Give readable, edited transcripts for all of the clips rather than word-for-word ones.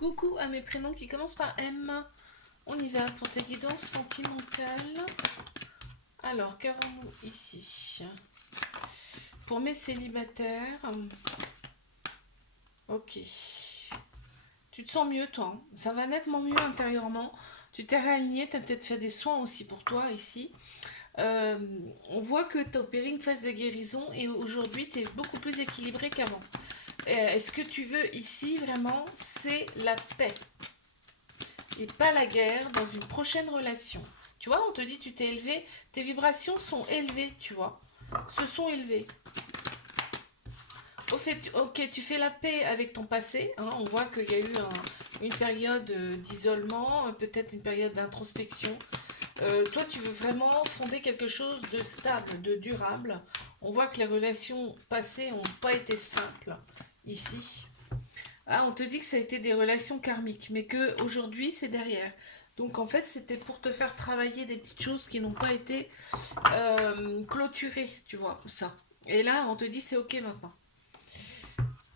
Coucou à mes prénoms qui commencent par M. On y va pour ta guidance sentimentale. Alors, qu'avons-nous ici? Pour mes célibataires. Ok. Tu te sens mieux, toi, hein? Ça va nettement mieux intérieurement. Tu t'es réaligné, tu as peut-être fait des soins aussi pour toi ici. On voit que tu as opéré une phase de guérison et aujourd'hui, tu es beaucoup plus équilibré qu'avant. Ce que tu veux ici, vraiment, c'est la paix et pas la guerre dans une prochaine relation. Tu vois, on te dit tu t'es élevé, tes vibrations sont élevées, tu vois, se sont élevées. Au fait, ok, tu fais la paix avec ton passé, hein, on voit qu'il y a eu une période d'isolement, peut-être une période d'introspection. Toi, tu veux vraiment fonder quelque chose de stable, de durable. On voit que les relations passées n'ont pas été simples ici. Ah, on te dit que ça a été des relations karmiques, mais que aujourd'hui c'est derrière. Donc en fait, c'était pour te faire travailler des petites choses qui n'ont pas été clôturées, tu vois, ça. Et là, on te dit c'est ok maintenant.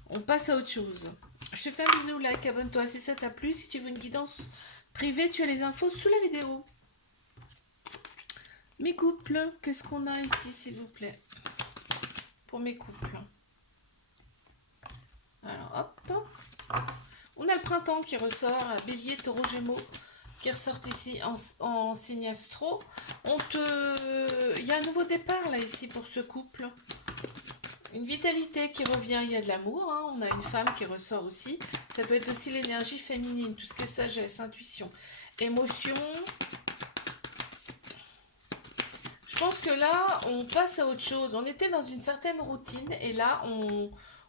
On passe à autre chose. Je te fais un bisou, like, abonne-toi si ça t'a plu. Si tu veux une guidance privée, tu as les infos sous la vidéo. Mes couples, qu'est-ce qu'on a ici, s'il vous plaît? Pour mes couples. Alors, hop. On a le printemps qui ressort, Bélier, Taureau, Gémeaux, qui ressort ici en signe astro. Il y a un nouveau départ là ici pour ce couple. Une vitalité qui revient, il y a de l'amour, hein. On a une femme qui ressort aussi. Ça peut être aussi l'énergie féminine, tout ce qui est sagesse, intuition, émotion. Je pense que là, on passe à autre chose. On était dans une certaine routine et là,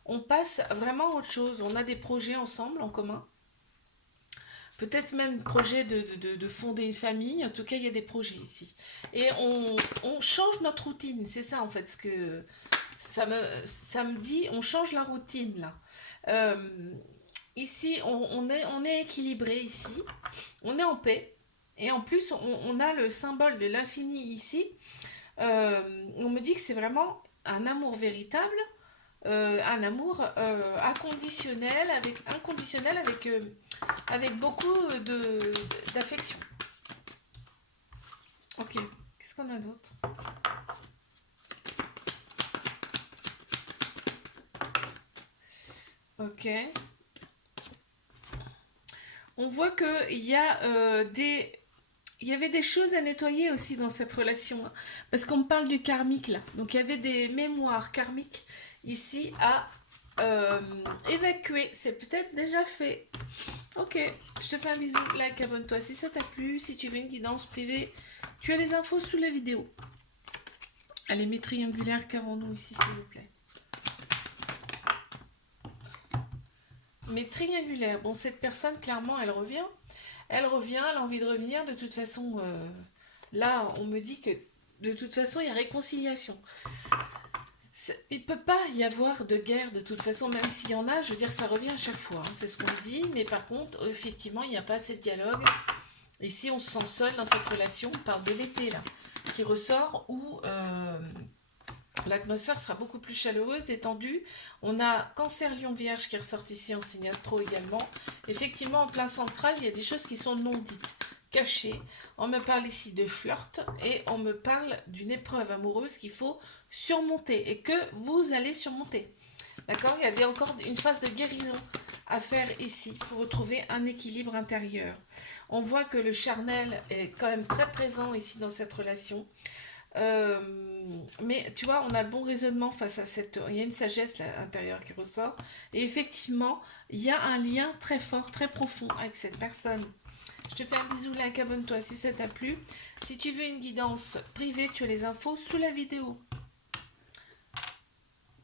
on passe vraiment à autre chose. On a des projets ensemble, en commun. Peut-être même projet de fonder une famille. En tout cas, il y a des projets ici. Et on change notre routine. C'est ça, en fait, ce que ça me dit. On change la routine, là. Ici, on est équilibré, ici. On est en paix. Et en plus, on a le symbole de l'infini ici. On me dit que c'est vraiment un amour véritable. Un amour inconditionnel avec beaucoup d'affection. Ok, qu'est-ce qu'on a d'autre? Ok. On voit qu'il y a il y avait des choses à nettoyer aussi dans cette relation, hein, parce qu'on me parle du karmique là. Donc il y avait des mémoires karmiques ici à évacuer. C'est peut-être déjà fait. Ok, je te fais un bisou, like, abonne-toi si ça t'a plu. Si tu veux une guidance privée, tu as les infos sous la vidéo. Allez, mes triangulaires, qu'avons-nous ici, s'il vous plaît? Mes triangulaires, bon, cette personne, clairement, elle revient. Elle revient, elle a envie de revenir. De toute façon, là, on me dit que de toute façon, il y a réconciliation. Il ne peut pas y avoir de guerre de toute façon, même s'il y en a, je veux dire, ça revient à chaque fois, hein, c'est ce qu'on dit, mais par contre, effectivement, il n'y a pas assez de dialogue. Et si on se sent seul dans cette relation, on parle de l'été là, qui ressort, où l'atmosphère sera beaucoup plus chaleureuse, détendue. On a Cancer, Lion, Vierge qui ressort ici en signe astro également. Effectivement, en plein central, il y a des choses qui sont non dites, cachées. On me parle ici de flirt et on me parle d'une épreuve amoureuse qu'il faut surmonter et que vous allez surmonter. D'accord? Il y avait encore une phase de guérison à faire ici pour retrouver un équilibre intérieur. On voit que le charnel est quand même très présent ici dans cette relation. Mais tu vois, on a le bon raisonnement face à cette... Il y a une sagesse là, intérieure qui ressort. Et effectivement, il y a un lien très fort, très profond avec cette personne. Je te fais un bisou, like, abonne-toi si ça t'a plu. Si tu veux une guidance privée, tu as les infos sous la vidéo.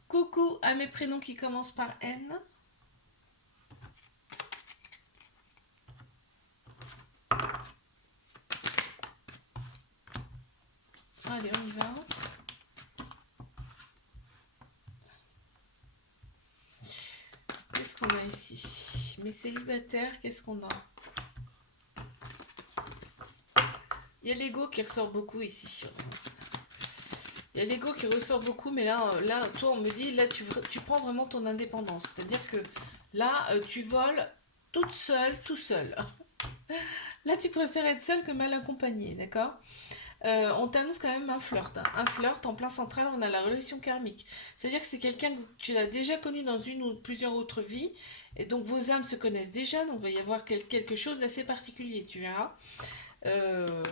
Coucou à mes prénoms qui commencent par N. Allez, on y va. Qu'est-ce qu'on a ici? Mes célibataires, qu'est-ce qu'on a? Il y a l'ego qui ressort beaucoup ici. Il y a l'ego qui ressort beaucoup, mais là, toi, on me dit, là, tu prends vraiment ton indépendance. C'est-à-dire que là, tu voles toute seule, tout seul. Là, tu préfères être seule que mal accompagnée, d'accord? On t'annonce quand même un flirt, hein. Un flirt en plein central, on a la relation karmique. C'est-à-dire que c'est quelqu'un que tu as déjà connu dans une ou plusieurs autres vies, et donc vos âmes se connaissent déjà, donc il va y avoir quelque chose d'assez particulier, tu verras. Euh,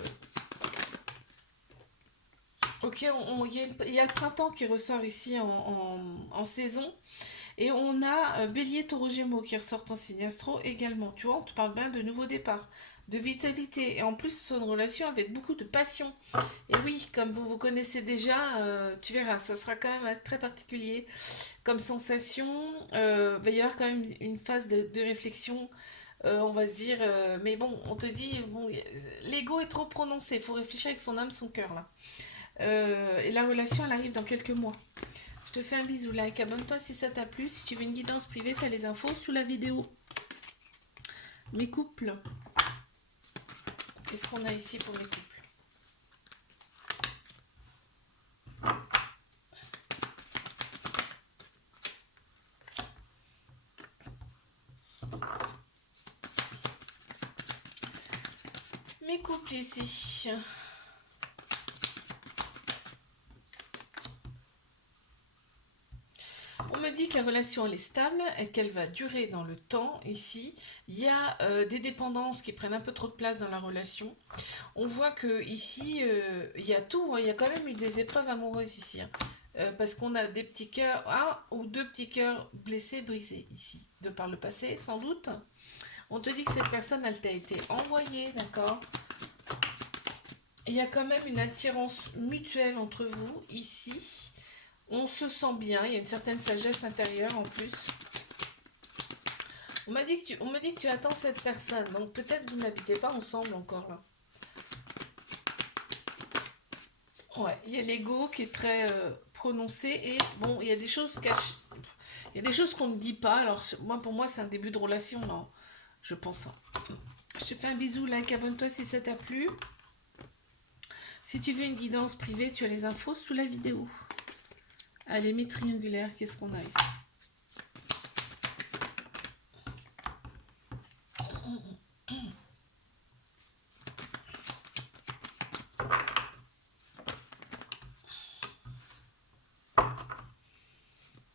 ok, il y a le printemps qui ressort ici en saison. Et on a Bélier, Taureau, Gémeaux qui ressortent en signe astro également. Tu vois, on te parle bien de nouveau départ, de vitalité. Et en plus, c'est une relation avec beaucoup de passion. Et oui, comme vous vous connaissez déjà, tu verras, ça sera quand même très particulier comme sensation. Il va y avoir quand même une phase de réflexion. On va se dire, mais bon, on te dit, bon, l'ego est trop prononcé. Il faut réfléchir avec son âme, son cœur là. Et la relation, elle arrive dans quelques mois. Je te fais un bisou, like, abonne-toi si ça t'a plu. Si tu veux une guidance privée, t'as les infos sous la vidéo. Mes couples. Qu'est-ce qu'on a ici pour mes couples? Mes couples ici. On me dit que la relation elle est stable et qu'elle va durer dans le temps ici. Il y a des dépendances qui prennent un peu trop de place dans la relation. On voit que ici il y a tout, hein. Il y a quand même eu des épreuves amoureuses ici, hein. Parce qu'on a des petits cœurs, un ou deux petits cœurs blessés, brisés ici, de par le passé sans doute. On te dit que cette personne elle t'a été envoyée, d'accord? Il y a quand même une attirance mutuelle entre vous ici. On se sent bien, il y a une certaine sagesse intérieure en plus. On me dit que tu attends cette personne, donc peut-être que vous n'habitez pas ensemble encore là. Ouais, il y a l'ego qui est très prononcé et bon, il y a des choses cachées. Il y a des choses qu'on ne dit pas. Alors moi, pour moi, c'est un début de relation, non? Je pense, hein. Je te fais un bisou, like, abonne-toi si ça t'a plu. Si tu veux une guidance privée, tu as les infos sous la vidéo. Allez, mes triangulaires, qu'est-ce qu'on a ici?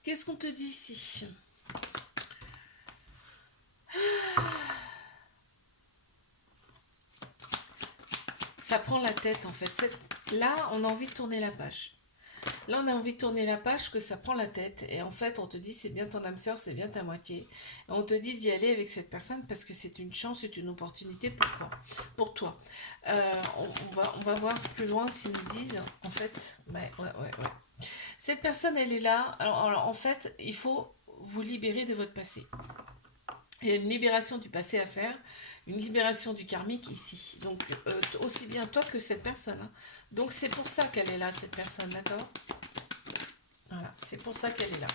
Qu'est-ce qu'on te dit ici? Ça prend la tête en fait. Là, on a envie de tourner la page. Là, on a envie de tourner la page que ça prend la tête. Et en fait, on te dit, c'est bien ton âme sœur, c'est bien ta moitié. Et on te dit d'y aller avec cette personne parce que c'est une chance, c'est une opportunité pour toi. Pour toi. On va voir plus loin s'ils nous disent, en fait, ouais. Cette personne, elle est là. Alors, en fait, il faut vous libérer de votre passé. Il y a une libération du passé à faire, une libération du karmique ici. Donc, aussi bien toi que cette personne, hein. Donc, c'est pour ça qu'elle est là, cette personne, d'accord? Voilà, c'est pour ça qu'elle est là.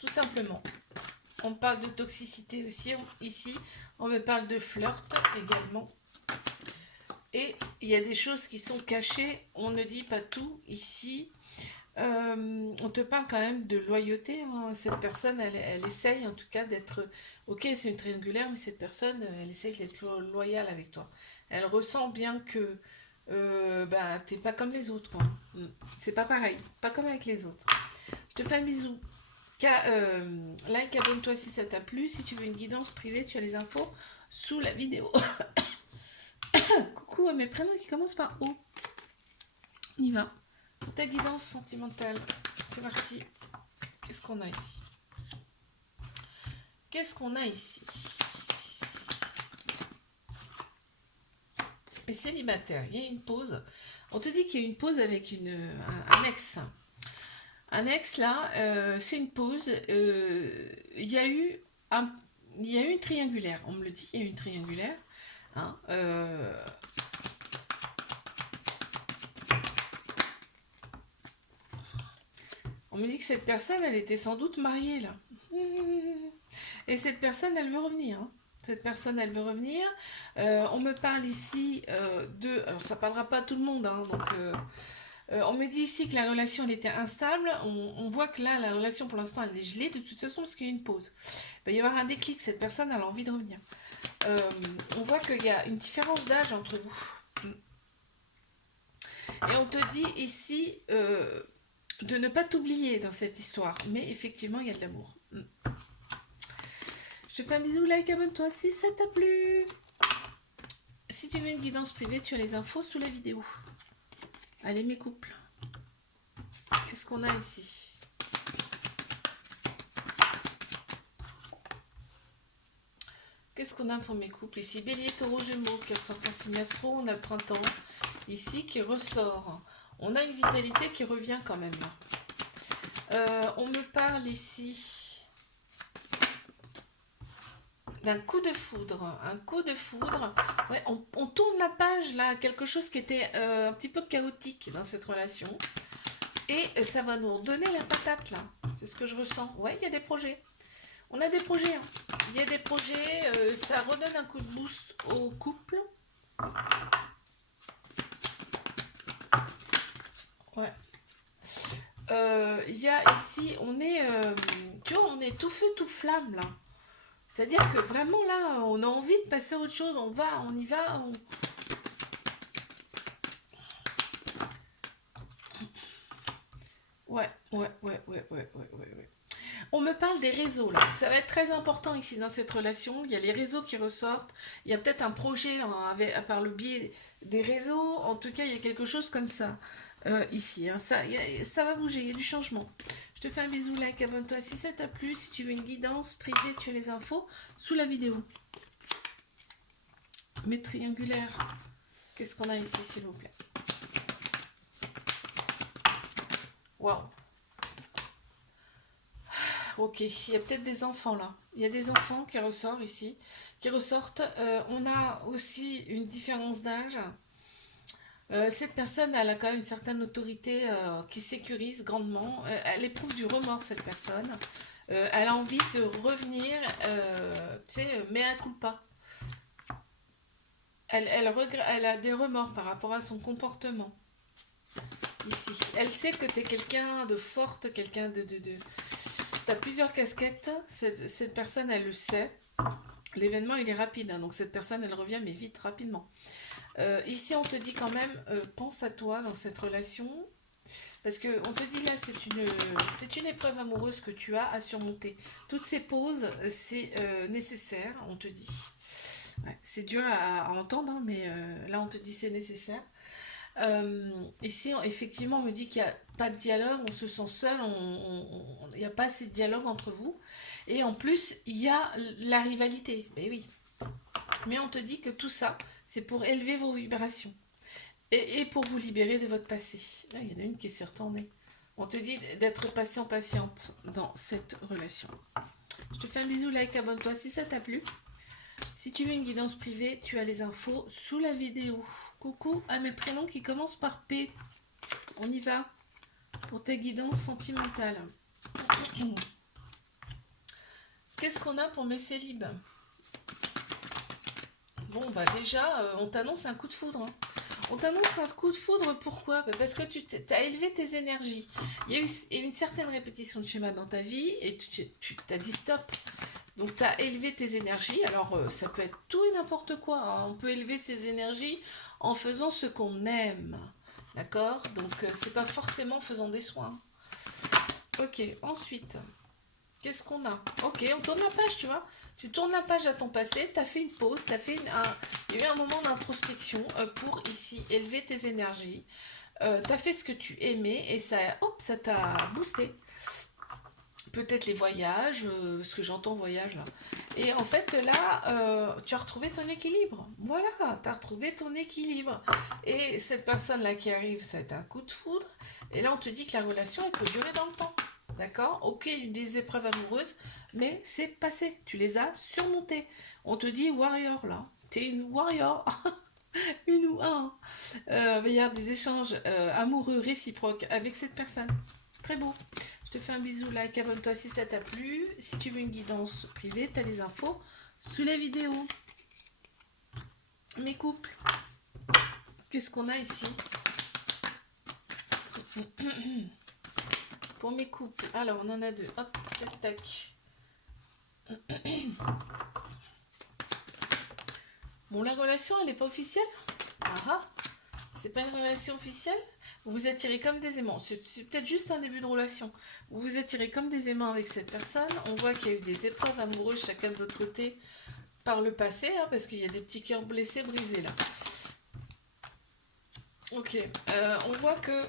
Tout simplement. On parle de toxicité aussi, ici. On me parle de flirt également. Et il y a des choses qui sont cachées. On ne dit pas tout ici. On te parle quand même de loyauté, hein. Cette personne, elle essaye en tout cas d'être... Ok, c'est une triangulaire, mais cette personne, elle essaye d'être loyale avec toi. Elle ressent bien que bah, t'es pas comme les autres, quoi. C'est pas pareil, pas comme avec les autres. Je te fais un bisou. Like, abonne-toi si ça t'a plu. Si tu veux une guidance privée, tu as les infos sous la vidéo. Coucou à mes prénoms qui commencent par O. On y va. Ta guidance sentimentale. C'est parti. Qu'est-ce qu'on a ici? Qu'est-ce qu'on a ici? Les célibataires, il y a une pause. On te dit qu'il y a une pause avec un ex. Un ex, là, c'est une pause. Il y a eu une triangulaire. On me le dit, il y a eu une triangulaire. Hein, on me dit que cette personne, elle était sans doute mariée, là. Et cette personne, elle veut revenir, hein. Cette personne, elle veut revenir. On me parle ici de... Alors, ça parlera pas à tout le monde, hein, donc On me dit ici que la relation elle était instable. On voit que là, la relation pour l'instant elle est gelée de toute façon parce qu'il y a une pause. Il va y avoir un déclic, cette personne elle a envie de revenir. On voit qu'il y a une différence d'âge entre vous. Et on te dit ici de ne pas t'oublier dans cette histoire. Mais effectivement, il y a de l'amour. Je te fais un bisou, like, abonne-toi si ça t'a plu. Si tu veux une guidance privée, tu as les infos sous la vidéo. Allez mes couples. Qu'est-ce qu'on a ici? Qu'est-ce qu'on a pour mes couples ici? Bélier, taureau, gémeaux qui ressort en signe astro. On a le printemps ici qui ressort. On a une vitalité qui revient quand même. On me parle ici d'un coup de foudre. Un coup de foudre. Ouais, on tourne la page là, quelque chose qui était un petit peu chaotique dans cette relation. Et ça va nous redonner la patate là. C'est ce que je ressens. Ouais, il y a des projets. On a des projets. Hein. Il y a des projets. Ça redonne un coup de boost au couple. Ouais. Il y a ici, on est, tu vois, on est tout feu, tout flamme là. C'est-à-dire que vraiment là, on a envie de passer à autre chose. On y va. Ouais. On me parle des réseaux là. Ça va être très important ici dans cette relation. Il y a les réseaux qui ressortent. Il y a peut-être un projet à par le biais des réseaux. En tout cas, il y a quelque chose comme ça ici. Hein. Ça va bouger. Il y a du changement. Je te fais un bisou, like, abonne-toi si ça t'a plu. Si tu veux une guidance privée, tu as les infos sous la vidéo. Mes triangulaires. Qu'est-ce qu'on a ici, s'il vous plaît? Waouh. Ok, il y a peut-être des enfants là. Il y a des enfants qui ressortent ici, qui ressortent. On a aussi une différence d'âge. Cette personne, elle a quand même une certaine autorité qui sécurise grandement. Elle éprouve du remords, cette personne. Elle a envie de revenir, tu sais, mea culpa. Elle a des remords par rapport à son comportement. Ici. Elle sait que tu es quelqu'un de forte, quelqu'un de... Tu as plusieurs casquettes. Cette personne, elle le sait. L'événement, il est rapide. Hein, donc cette personne, elle revient, mais vite, rapidement. Ici, on te dit quand même, pense à toi dans cette relation. Parce qu'on te dit là, c'est une épreuve amoureuse que tu as à surmonter. Toutes ces pauses, c'est nécessaire, on te dit. Ouais, c'est dur à entendre, hein, mais là, on te dit c'est nécessaire. Ici, effectivement, on me dit qu'il n'y a pas de dialogue, on se sent seul, il n'y a pas assez de dialogue entre vous. Et en plus, il y a la rivalité. Mais oui. Mais on te dit que tout ça, c'est pour élever vos vibrations. Et pour vous libérer de votre passé. Là, il y en a une qui s'est retournée. On te dit d'être patient, patiente dans cette relation. Je te fais un bisou, like, abonne-toi si ça t'a plu. Si tu veux une guidance privée, tu as les infos sous la vidéo. Coucou à mes prénoms qui commencent par P. On y va pour ta guidance sentimentale. Qu'est-ce qu'on a pour mes célibes? Bon, bah déjà, on t'annonce un coup de foudre. Hein. On t'annonce un coup de foudre, pourquoi? Parce que tu as élevé tes énergies. Il y a eu une certaine répétition de schéma dans ta vie et tu t'as dit stop. Donc tu as élevé tes énergies. Alors ça peut être tout et n'importe quoi. Hein. On peut élever ses énergies en faisant ce qu'on aime. D'accord? Donc c'est pas forcément en faisant des soins. Ok, ensuite, qu'est-ce qu'on a? Ok, on tourne la page, tu vois. Tu tournes la page à ton passé, tu as fait une pause, il y a eu un moment d'introspection pour ici élever tes énergies. Tu as fait ce que tu aimais et ça t'a boosté. Peut-être les voyages, ce que j'entends voyage là. Et en fait là, tu as retrouvé ton équilibre. Voilà, tu as retrouvé ton équilibre. Et cette personne-là qui arrive, ça a été un coup de foudre. Et là, on te dit que la relation, elle peut durer dans le temps. D'accord? Ok, des épreuves amoureuses, mais c'est passé. Tu les as surmontées. On te dit warrior là. T'es une warrior. Une ou un. Il y a des échanges amoureux réciproques avec cette personne. Très beau. Je te fais un bisou, like, abonne-toi si ça t'a plu. Si tu veux une guidance privée, tu as les infos sous la vidéo. Mes couples. Qu'est-ce qu'on a ici? Pour mes couples, alors on en a deux. Hop, tac, tac. Bon, la relation, elle n'est pas officielle. Ah ah, c'est pas une relation officielle. Vous vous attirez comme des aimants. C'est peut-être juste un début de relation. Vous vous attirez comme des aimants avec cette personne. On voit qu'il y a eu des épreuves amoureuses chacun de votre côté par le passé, hein, parce qu'il y a des petits cœurs blessés, brisés là. Ok, on voit que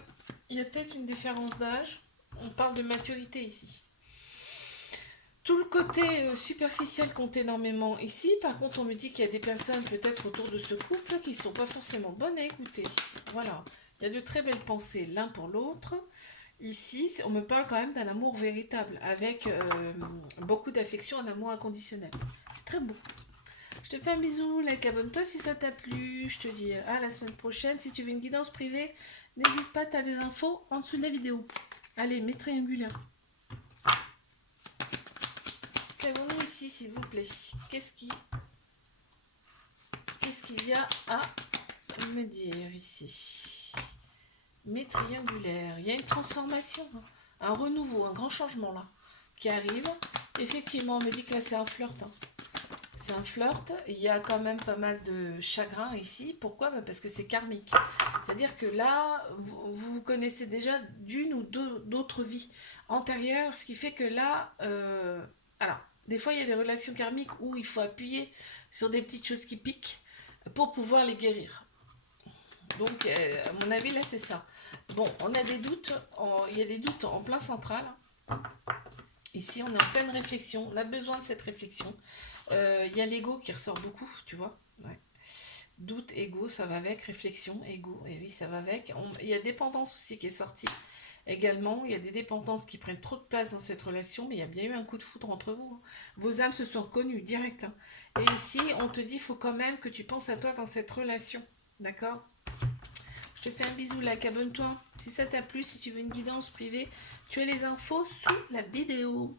il y a peut-être une différence d'âge. On parle de maturité ici. Tout le côté superficiel compte énormément ici. Par contre, on me dit qu'il y a des personnes peut-être autour de ce couple qui ne sont pas forcément bonnes à écouter. Voilà. Il y a de très belles pensées l'un pour l'autre. Ici, on me parle quand même d'un amour véritable, avec beaucoup d'affection, un amour inconditionnel. C'est très beau. Je te fais un bisou, like, abonne-toi si ça t'a plu. Je te dis à la semaine prochaine. Si tu veux une guidance privée, n'hésite pas, tu as les infos en dessous de la vidéo. Allez, mes triangulaires. Qu'avons-nous ici, s'il vous plaît? Qu'est-ce qu'il y a à me dire ici? Mes triangulaires. Il y a une transformation, hein, un renouveau, un grand changement là qui arrive. Effectivement, on me dit que là c'est un flirt. Hein. C'est un flirt. Il y a quand même pas mal de chagrin ici. Pourquoi? Parce que c'est karmique. C'est-à-dire que là, vous connaissez déjà d'une ou d'autres vies antérieures, ce qui fait que là, alors, des fois, il y a des relations karmiques où il faut appuyer sur des petites choses qui piquent pour pouvoir les guérir. Donc, à mon avis, là, c'est ça. Bon, on a des doutes. Il y a des doutes en plein central. Ici, on est en pleine réflexion. On a besoin de cette réflexion. Il y a l'ego qui ressort beaucoup, tu vois. Ouais. Doute, ego, ça va avec. Réflexion, ego, et oui, ça va avec. Il y a dépendance aussi qui est sortie. Également, il y a des dépendances qui prennent trop de place dans cette relation, mais il y a bien eu un coup de foudre entre vous. Hein. Vos âmes se sont reconnues direct. Hein. Et ici, on te dit, il faut quand même que tu penses à toi dans cette relation. D'accord? Je te fais un bisou, like, abonne-toi. Si ça t'a plu, si tu veux une guidance privée, tu as les infos sous la vidéo.